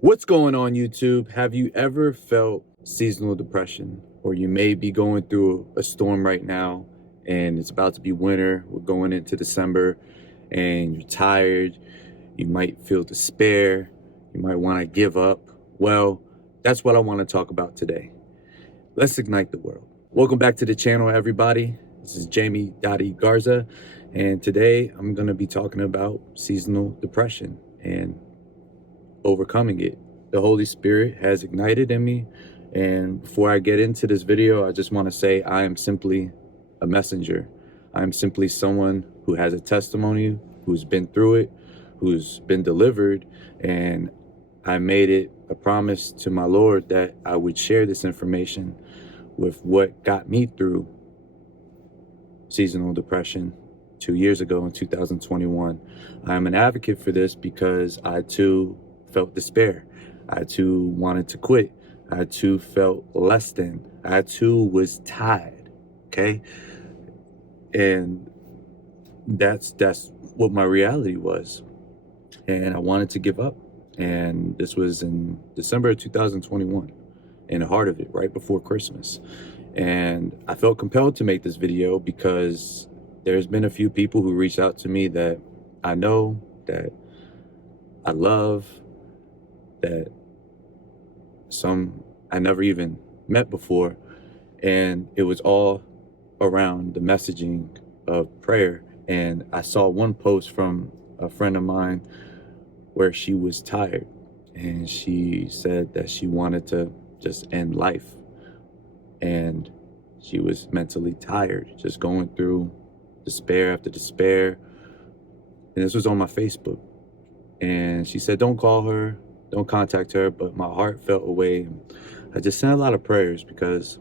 What's going on, YouTube? Have you ever felt seasonal depression? Or you may be going through a storm right now and it's about to be winter. We're going into December and you're tired. You might feel despair. You might want to give up. Well, that's what I want to talk about today. Let's ignite the world. Welcome back to the channel, everybody. This is Jamie Dottie Garza, and today I'm going to be talking about seasonal depression and overcoming it. The Holy Spirit has ignited in me, and before I get into this video, I just want to say I am simply a messenger. I am simply someone who has a testimony, who's been through it, who's been delivered, and I made it a promise to my Lord that I would share this information with what got me through seasonal depression 2 years ago in 2021. I'm an advocate for this because I too felt despair. I too wanted to quit. I too felt less than. I too was tired. Okay. And that's what my reality was. And I wanted to give up. And this was in December of 2021, in the heart of it, right before Christmas. And I felt compelled to make this video because there's been a few people who reached out to me that I know, that I love, that some I never even met before. And it was all around the messaging of prayer. And I saw one post from a friend of mine where she was tired and she said that she wanted to just end life. And she was mentally tired, just going through despair after despair. And this was on my Facebook. And she said, don't call her, don't contact her. But my heart felt away. I just sent a lot of prayers because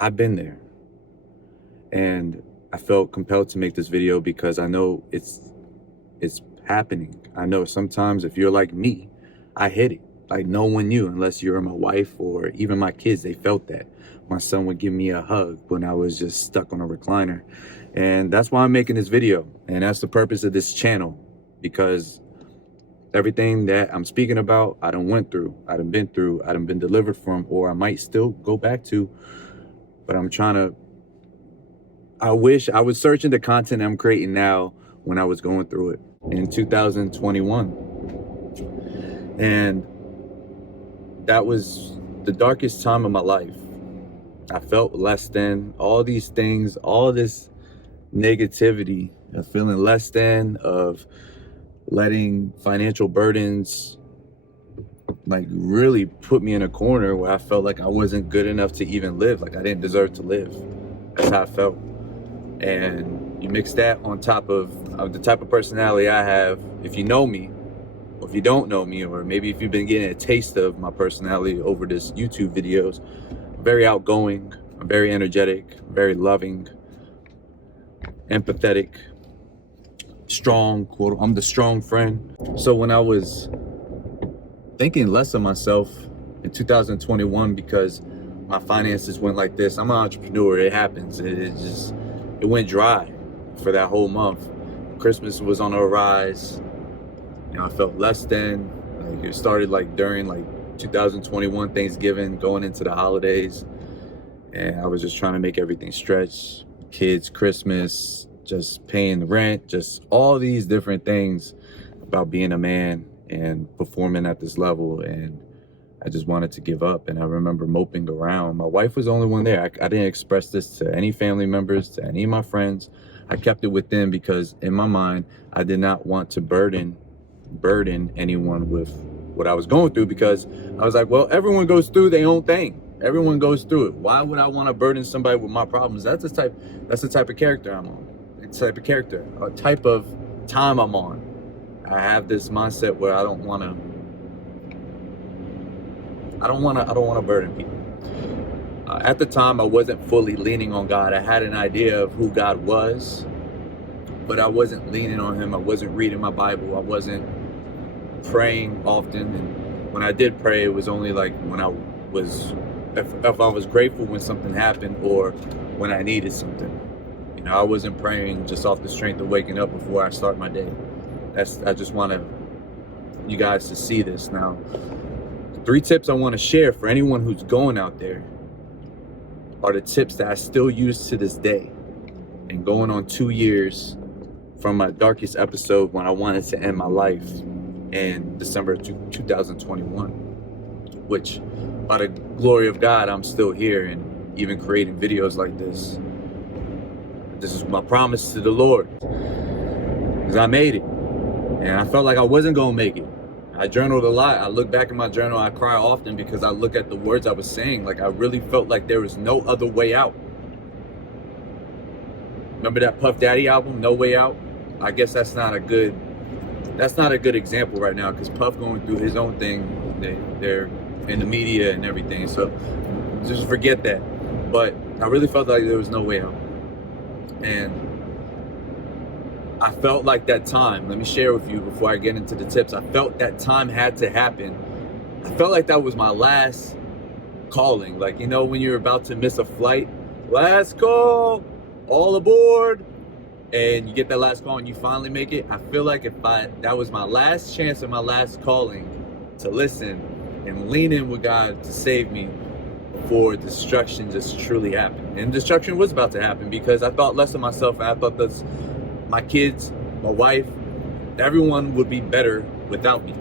I've been there. And I felt compelled to make this video because I know it's happening. I know sometimes if you're like me, I hit it. Like no one knew unless you're my wife or even my kids. They felt that. My son would give me a hug when I was just stuck on a recliner. And that's why I'm making this video. And that's the purpose of this channel, because everything that I'm speaking about, I done went through, I done been through, I done been delivered from, or I might still go back to. But I wish I was searching the content I'm creating now when I was going through it in 2021. And that was the darkest time of my life. I felt less than, all these things, all this negativity of feeling less than, of letting financial burdens like really put me in a corner where I felt like I wasn't good enough to even live, like I didn't deserve to live. That's how I felt. And you mix that on top of the type of personality I have. If you know me, or if you don't know me, or maybe if you've been getting a taste of my personality over this YouTube videos, I'm very outgoing, I'm very energetic, very loving, empathetic, strong, quote, I'm the strong friend. So when I was thinking less of myself in 2021 because my finances went like this, I'm an entrepreneur, it happens, it went dry for that whole month. Christmas was on a rise. You know, I felt less than. Like, it started like during like 2021 Thanksgiving, going into the holidays, and I was just trying to make everything stretch. Kids, Christmas, just paying the rent, just all these different things about being a man and performing at this level. And I just wanted to give up. And I remember moping around. My wife was the only one there. I didn't express this to any family members, to any of my friends. I kept it with them because in my mind, I did not want to burden anyone with what I was going through, because I was like, well, everyone goes through their own thing. Everyone goes through it. Why would I want to burden somebody with my problems? That's the type of character I'm on. It's the type of character, a type of time I'm on. I have this mindset where I don't want to burden people. At the time, I wasn't fully leaning on God. I had an idea of who God was, but I wasn't leaning on him. I wasn't reading my Bible. I wasn't praying often. And when I did pray, it was only like when I was, if I was grateful when something happened or when I needed something. You know, I wasn't praying just off the strength of waking up before I start my day. I just want to you guys to see this. Now, 3 tips I want to share for anyone who's going out there are the tips that I still use to this day, and going on 2 years from my darkest episode when I wanted to end my life in December 2021, which by the glory of God, I'm still here and even creating videos like this. This is my promise to the Lord, because I made it, and I felt like I wasn't gonna make it. I journaled a lot. I look back in my journal, I cry often because I look at the words I was saying. Like, I really felt like there was no other way out. Remember that Puff Daddy album, No Way Out? I guess that's not a good example right now, because Puff going through his own thing. They're in the media and everything, so just forget that. But I really felt like there was no way out. And I felt like that time, let me share with you before I get into the tips, I felt that time had to happen. I felt like that was my last calling. Like, you know, when you're about to miss a flight, last call, all aboard, and you get that last call and you finally make it. I feel like that was my last chance and my last calling to listen and lean in with God to save me before destruction just truly happened. And destruction was about to happen, because I thought less of myself, and I thought that my kids, my wife, everyone would be better without me.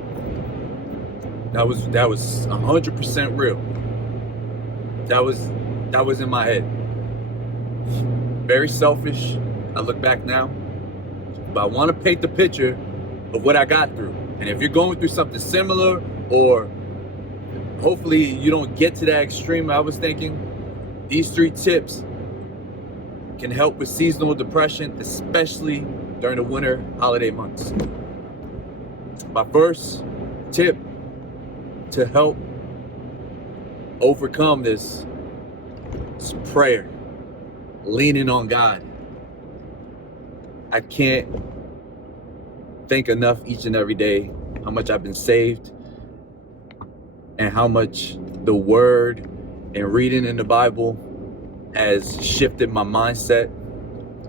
That was 100% real. That was in my head. Very selfish. I look back now, but I want to paint the picture of what I got through. And if you're going through something similar, or hopefully you don't get to that extreme I was thinking, these 3 tips can help with seasonal depression, especially during the winter holiday months. My first tip to help overcome this is prayer, leaning on God. I can't thank enough each and every day how much I've been saved, and how much the word and reading in the Bible has shifted my mindset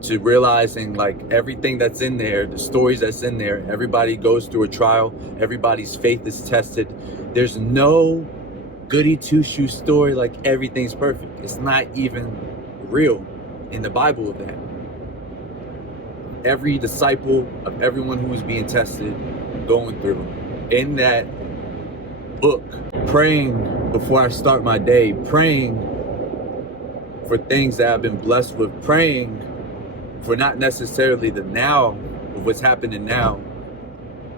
to realizing, like, everything that's in there, the stories that's in there, everybody goes through a trial, everybody's faith is tested. There's no goody two-shoe story like everything's perfect. It's not even real in the Bible of that. Every disciple of everyone who was being tested, going through, in that book, praying before I start my day, praying for things that I've been blessed with, praying for not necessarily the now of what's happening now,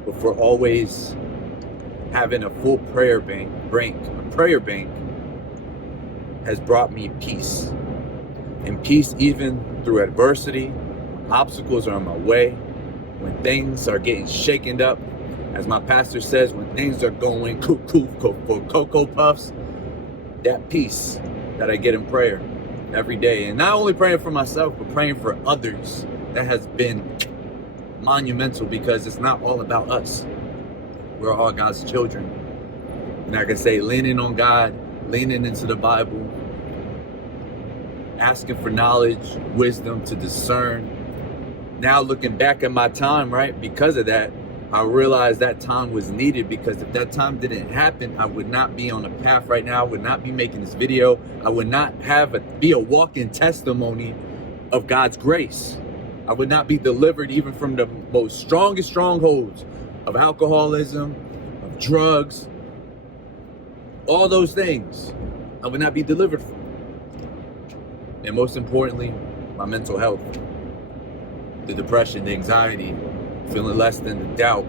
but for always having a full prayer bank. A prayer bank has brought me peace, and peace even through adversity. Obstacles are in my way, when things are getting shaken up, as my pastor says, when things are going cuckoo for Cocoa Puffs, that peace that I get in prayer every day. And not only praying for myself, but praying for others, that has been monumental, because it's not all about us. We're all God's children. And like I say, leaning on God, leaning into the Bible, asking for knowledge, wisdom to discern. Now looking back at my time, right, because of that, I realized that time was needed, because if that time didn't happen, I would not be on the path right now. I would not be making this video. I would not be a walking testimony of God's grace. I would not be delivered even from the most strongest strongholds of alcoholism, of drugs, all those things. I would not be delivered from. And most importantly, my mental health, the depression, the anxiety, feeling less than the doubt.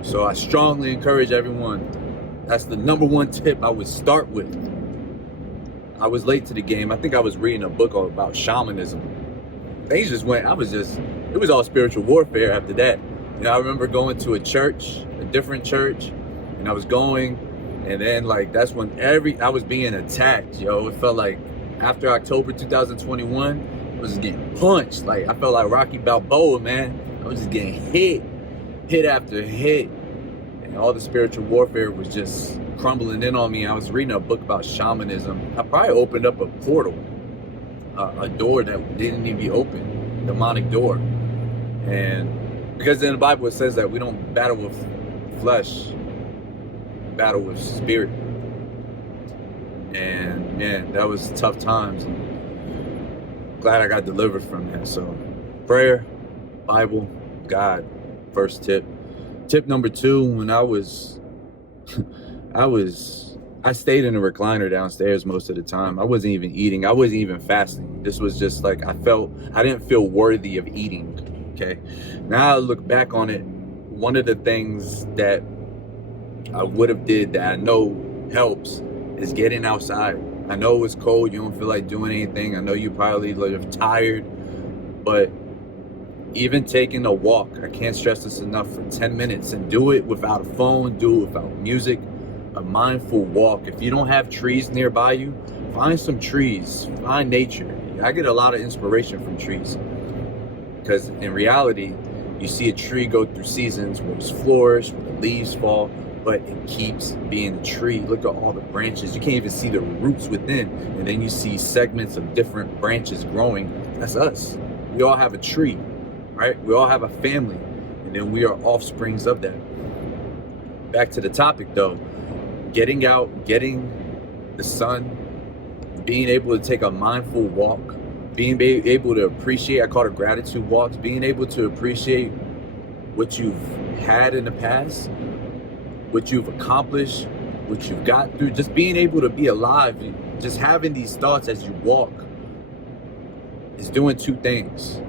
So I strongly encourage everyone. That's the number 1 tip I would start with. I was late to the game. I think I was reading a book about shamanism. Things just went, it was all spiritual warfare after that. You know, I remember going to a different church, and I was going, and then like, that's when I was being attacked, yo. It felt like after October 2021, I was just getting punched. Like, I felt like Rocky Balboa, man. I was just getting hit after hit. And all the spiritual warfare was just crumbling in on me. I was reading a book about shamanism. I probably opened up a portal, a door that didn't need to be open, demonic door. And because in the Bible it says that we don't battle with flesh, battle with spirit. And man, that was tough times. And glad I got delivered from that. So prayer, Bible, God, first tip. Tip number 2, when I stayed in a recliner downstairs most of the time. I wasn't even eating. I wasn't even fasting. This was just like, I didn't feel worthy of eating, okay? Now I look back on it, one of the things that I would have did that I know helps is getting outside. I know it's cold, you don't feel like doing anything. I know you probably live tired, but even taking a walk, I can't stress this enough, for 10 minutes, and do it without a phone, do it without music, a mindful walk. If you don't have trees nearby you, find some trees, find nature. I get a lot of inspiration from trees, because in reality, you see a tree go through seasons where it's flourished, where the leaves fall, but it keeps being a tree. Look at all the branches. You can't even see the roots within, and then you see segments of different branches growing. That's us. We all have a tree, right? We all have a family, and then we are offsprings of that. Back to the topic though, getting out, getting the sun, being able to take a mindful walk, being able to appreciate, I call it gratitude walks, being able to appreciate what you've had in the past, what you've accomplished, what you've got through, just being able to be alive, just having these thoughts as you walk is doing 2 things.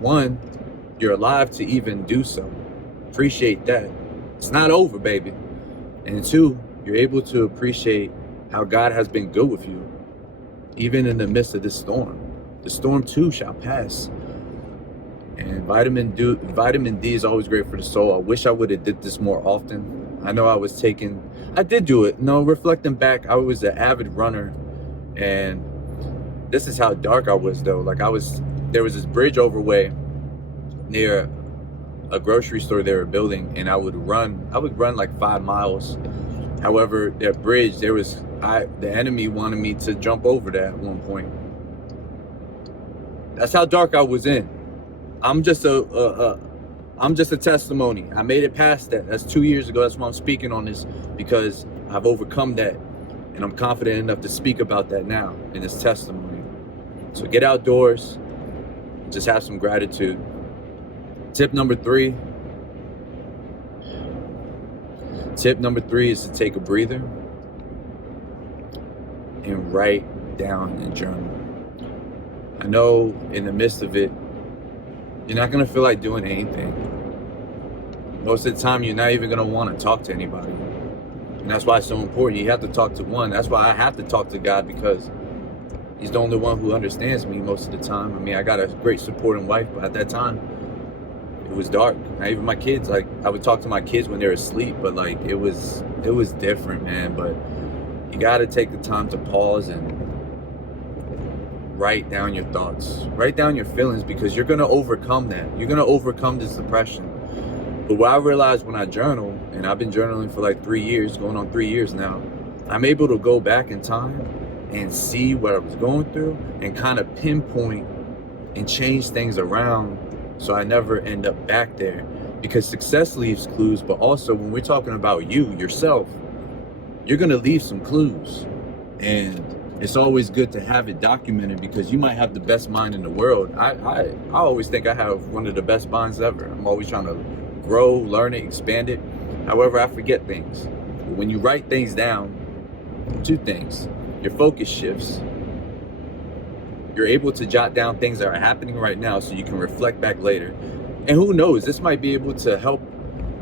One, you're alive to even do so. Appreciate that. It's not over, baby. And 2, you're able to appreciate how God has been good with you, even in the midst of this storm. The storm too shall pass. And vitamin D is always great for the soul. I wish I would have did this more often. I know I did do it. No, reflecting back, I was an avid runner, and this is how dark I was though. Like there was this bridge overway near a grocery store they were building, and I would run like 5 miles. However, that bridge, the enemy wanted me to jump over that at one point. That's how dark I was in. I'm just a testimony. I made it past that. That's 2 years ago. That's why I'm speaking on this, because I've overcome that, and I'm confident enough to speak about that now in this testimony. So get outdoors, just have some gratitude. Tip number 3 is to take a breather and write down and journal. I know in the midst of it, you're not gonna feel like doing anything. Most of the time, you're not even gonna want to talk to anybody. And that's why it's so important. You have to talk to one. That's why I have to talk to God, because He's the only one who understands me most of the time. I mean, I got a great supporting wife, but at that time, it was dark. Not even my kids, like, I would talk to my kids when they were asleep, but like, it was different, man. But you gotta take the time to pause and write down your thoughts, write down your feelings, because you're gonna overcome that. You're gonna overcome this depression. But what I realized when I journal, and I've been journaling for like 3 years, going on 3 years now, I'm able to go back in time and see what I was going through and kind of pinpoint and change things around so I never end up back there. Because success leaves clues, but also when we're talking about you, yourself, you're gonna leave some clues. And it's always good to have it documented, because you might have the best mind in the world. I always think I have one of the best minds ever. I'm always trying to grow, learn it, expand it. However, I forget things. But when you write things down, 2 things. Your focus shifts. You're able to jot down things that are happening right now so you can reflect back later. And who knows, this might be able to help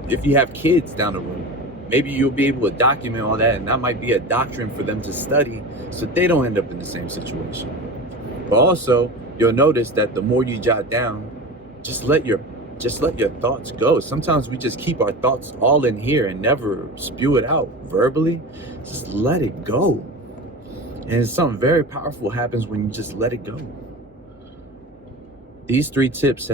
if you have kids down the road. Maybe you'll be able to document all that, and that might be a doctrine for them to study so they don't end up in the same situation. But also, you'll notice that the more you jot down, just let your thoughts go. Sometimes we just keep our thoughts all in here and never spew it out verbally. Just let it go. And something very powerful happens when you just let it go. These 3 tips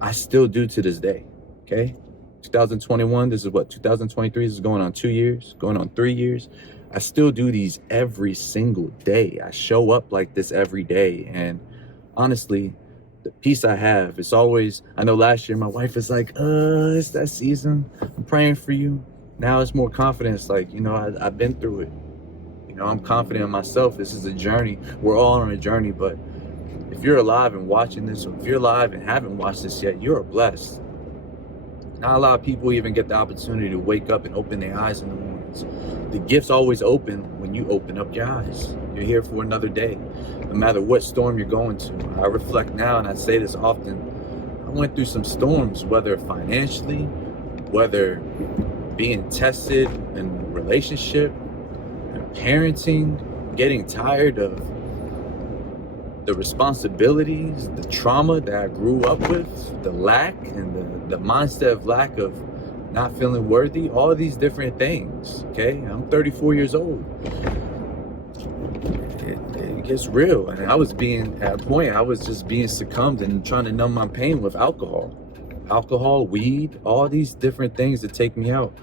I still do to this day, okay? 2021, this is what, 2023, this is going on 2 years, going on 3 years. I still do these every single day. I show up like this every day. And honestly, the peace I have. It's always, I know last year my wife was like, it's that season. I'm praying for you. Now it's more confidence. Like, I've been through it. I'm confident in myself. This is a journey. We're all on a journey, but if you're alive and watching this, or if you're alive and haven't watched this yet, you're blessed. Not a lot of people even get the opportunity to wake up and open their eyes in the mornings. The gift's always open when you open up your eyes. You're here for another day, no matter what storm you're going to. I reflect now, and I say this often, I went through some storms, whether financially, whether being tested in relationship, and parenting, getting tired of the responsibilities, the trauma that I grew up with, the lack and the mindset of lack of not feeling worthy, all of these different things, okay? I'm 34 years old. It gets real. And I was at a point, I was just being succumbed and trying to numb my pain with alcohol. Alcohol, weed, all these different things that take me out.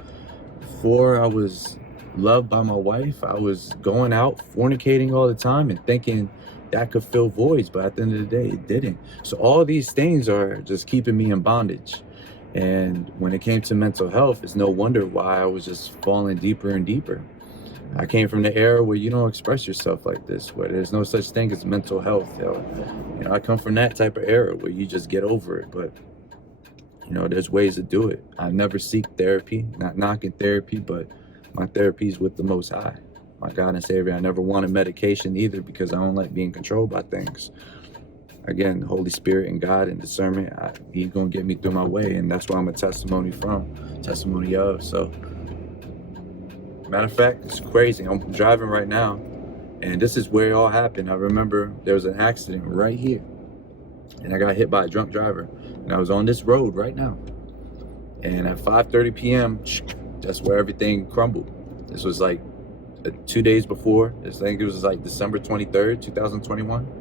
Before I was loved by my wife, I was going out, fornicating all the time and thinking that could fill voids, but at the end of the day, it didn't. So all these things are just keeping me in bondage. And when it came to mental health, it's no wonder why I was just falling deeper and deeper. I came from the era where you don't express yourself like this, where there's no such thing as mental health. I come from that type of era where you just get over it, but there's ways to do it. I never seek therapy, not knocking therapy, but my therapy is with the Most High, my God and Savior. I never wanted medication either because I don't like being controlled by things. Again, the Holy Spirit and God and discernment, He's going to get me through my way, and that's why I'm a testimony of. So, matter of fact, it's crazy. I'm driving right now, and this is where it all happened. I remember there was an accident right here, and I got hit by a drunk driver, and I was on this road right now. And at 5:30 p.m., that's where everything crumbled. This was like 2 days before. I think it was like December 23rd, 2021.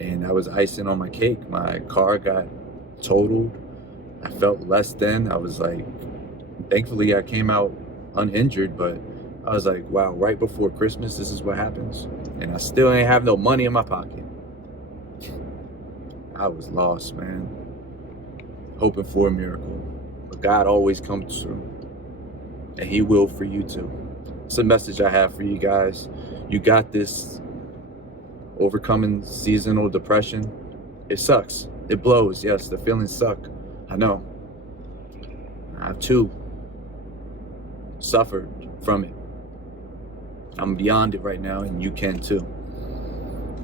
And I was icing on my cake. My car got totaled. I felt less than. I was like, thankfully I came out uninjured, but I was like, wow, right before Christmas, this is what happens. And I still ain't have no money in my pocket. I was lost, man. Hoping for a miracle. But God always comes through. And He will for you too. It's a message I have for you guys. You got this. Overcoming seasonal depression. It sucks. It blows. Yes, the feelings suck. I know. I've too suffered from it. I'm beyond it right now, and you can too.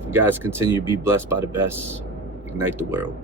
You guys continue to be blessed by the best. Ignite the world.